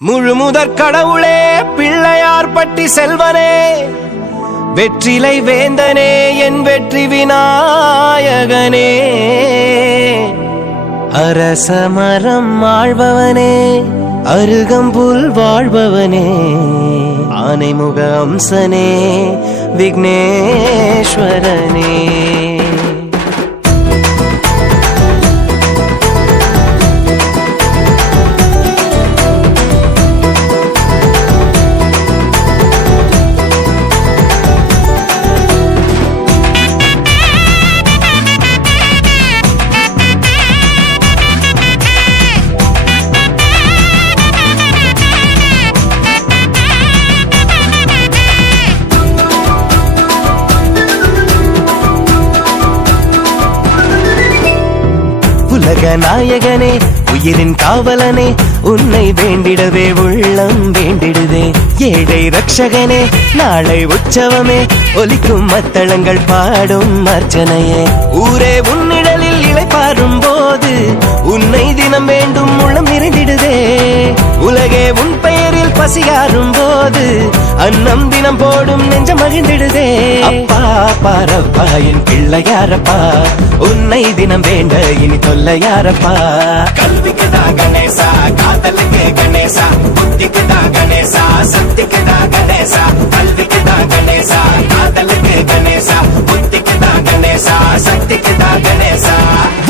முழுமுதற் கடவுளே பிள்ளையார் பட்டி செல்வனே வெற்றிலை வேந்தனே என் வெற்றி விநாயகனே அரசமரம் ஆழ்பவனே அருகம்புல் வாழ்பவனே ஆனைமுக அம்சனே விக்னேஸ்வரனே உலக நாயகனே உயிரின் காவலனே உன்னை வேண்டிடவே உள்ளம் வேண்டிடுதே ஏழை ரட்சகனே நாளை உற்சவமே ஒலிக்கும் மத்தளங்கள் பாடும் அர்ச்சனையே ஊரே உன்னிடலில் இளைப்பாரும் போது உன்னை தினம் வேண்டும் உள்ளம் நிறைந்திடுதே உலகே உன் பெயரில் பசியாரும் போது அன்னம் தினம் போடும் நெஞ்சம் மகிழ்ந்திடுதே அப்பா பாரப்பா என் பிள்ளையாரப்பா உன்னை தினம் வேண்ட இனி தொல்லையாரப்பா கல்விக்குதா கணேசா காதலுக்கு கணேசா புத்திக்குதா கணேசா சக்திக்குதா கணேசா கல்விக்குதா கணேசா காதலுக்கு கணேசா புத்திக்குதா கணேசா சக்திக்குதா கணேசா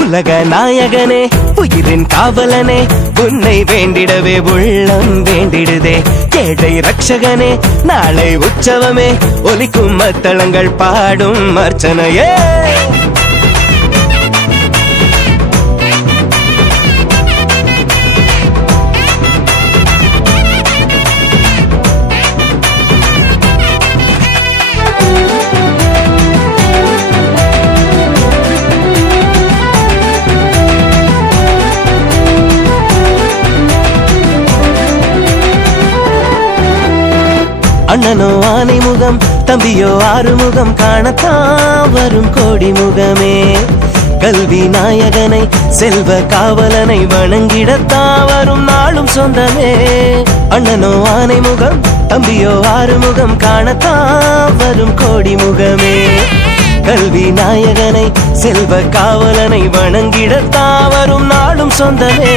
உலக நாயகனே உயிரின் காவலனே உன்னை வேண்டிடவே உள்ளம் வேண்டிடுதே ஏழை ரட்சகனே நாளை உற்சவமே ஒலிக்கும் மத்தளங்கள் பாடும் அர்ச்சனையே அண்ணனோ ஆனை முகம் தம்பியோ ஆறுமுகம் காணத்தான் வரும் கோடி முகமே கல்வி நாயகனை செல்வ காவலனை வணங்கிடத்தான் வரும் நாளும் சொந்தமே அண்ணனோ ஆனை முகம் தம்பியோ ஆறுமுகம் காணத்தான் வரும் கோடி முகமே கல்வி நாயகனை செல்வ காவலனை வணங்கிடத்தான் வரும் நாளும் சொந்தமே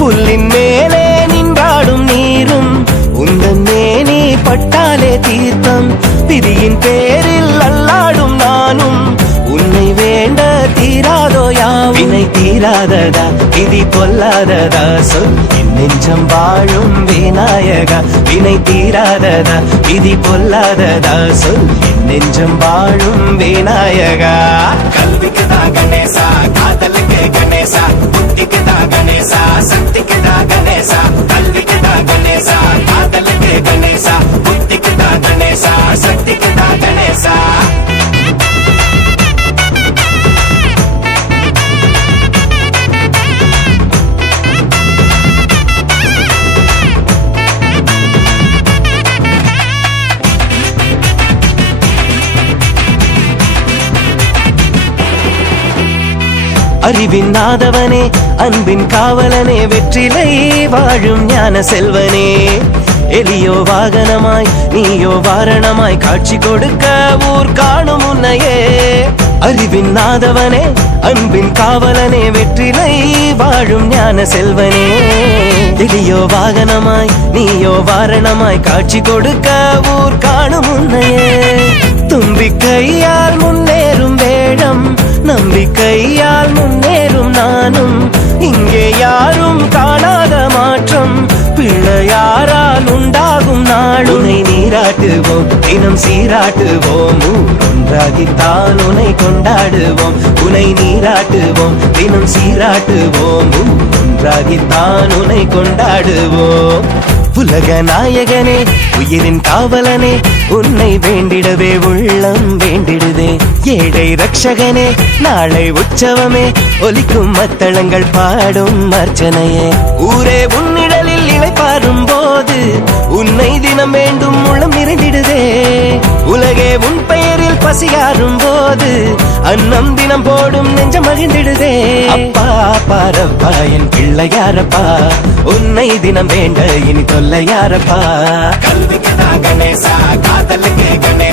புல்லின் மேலே நின்றாடும் நீரும் உந்தன் மேனி பட்டாலே தீர்த்தம் விதியின் பேரில் அல்லாடும் நானும் உன்னை வேண்ட தீராதோ யாவினை தீராததா விதி பொல்லாததா சொல் என் நெஞ்சம் வாழும் விநாயகா வினை தீராததா விதி பொல்லாததா சொல் என் நெஞ்சம் வாழும் விநாயகா கல்விக்குதா கணேசா காதலுக்கு கணேசா புத்திக்குதா கணேசா சக்திக்குதா கணேசா கல்விக்குதா கணேசா காதலுக்கு கணேசா புத்திக்குதா கணேசா சக்திக்குதா கணேசா அறிவின் நாதவனே அன்பின் காவலனே வெற்றிலை வாழும் ஞான செல்வனே எலியோ வாகனமாய் நீயோ வாரணமாய் காட்சி கொடுக்க ஊர் காணும் உன்னையே அறிவின் நாதவனே அன்பின் காவலனே வெற்றிலை வாழும் ஞான செல்வனே எலியோ வாகனமாய் நீயோ வாரணமாய் காட்சி கொடுக்க ஊர் காணும் உன்னையே தும்பிக்கையால் முன்னேறும் வேடம் நம்பிக்கையால் முன்னேறும் நானும் இங்கே யாரும் காணாத மாற்றம் பிள்ளையாரால் உண்டாகும் நாளுனை நீராட்டுவோம் தினம் சீராட்டுவோம் ஒன்றாகித்தான் உனை கொண்டாடுவோம் உனை நீராட்டுவோம் தினம் சீராட்டுவோம் ஒன்றாகித்தான் உனை கொண்டாடுவோம் உலக நாயகனே உயிரின் காவலனே உன்னை வேண்டிடவே உள்ளம் வேண்டிடுதே ஏழை ரட்சகனே நாளை உற்சவமே ஒலிக்கும் மத்தளங்கள் பாடும் அர்ச்சனையே ஊரே உன்னிடலில் இளைப்பாரும் போது உன்னை தினம் வேண்டும் உள்ளம் நிறைந்திடுதே உலகே உன் பெயரில் பசியாரும் போது அன்னம் தினம் போடும் நெஞ்சம் மகிழ்ந்திடுதே. அப்பா பாரப்பா என் பிள்ளையாரப்பா, உன்னை தினம் வேண்ட இனி தொல்லையாரப்பா. கல்விக்குதான் கணேசா, காதலுக்கு கணேசா.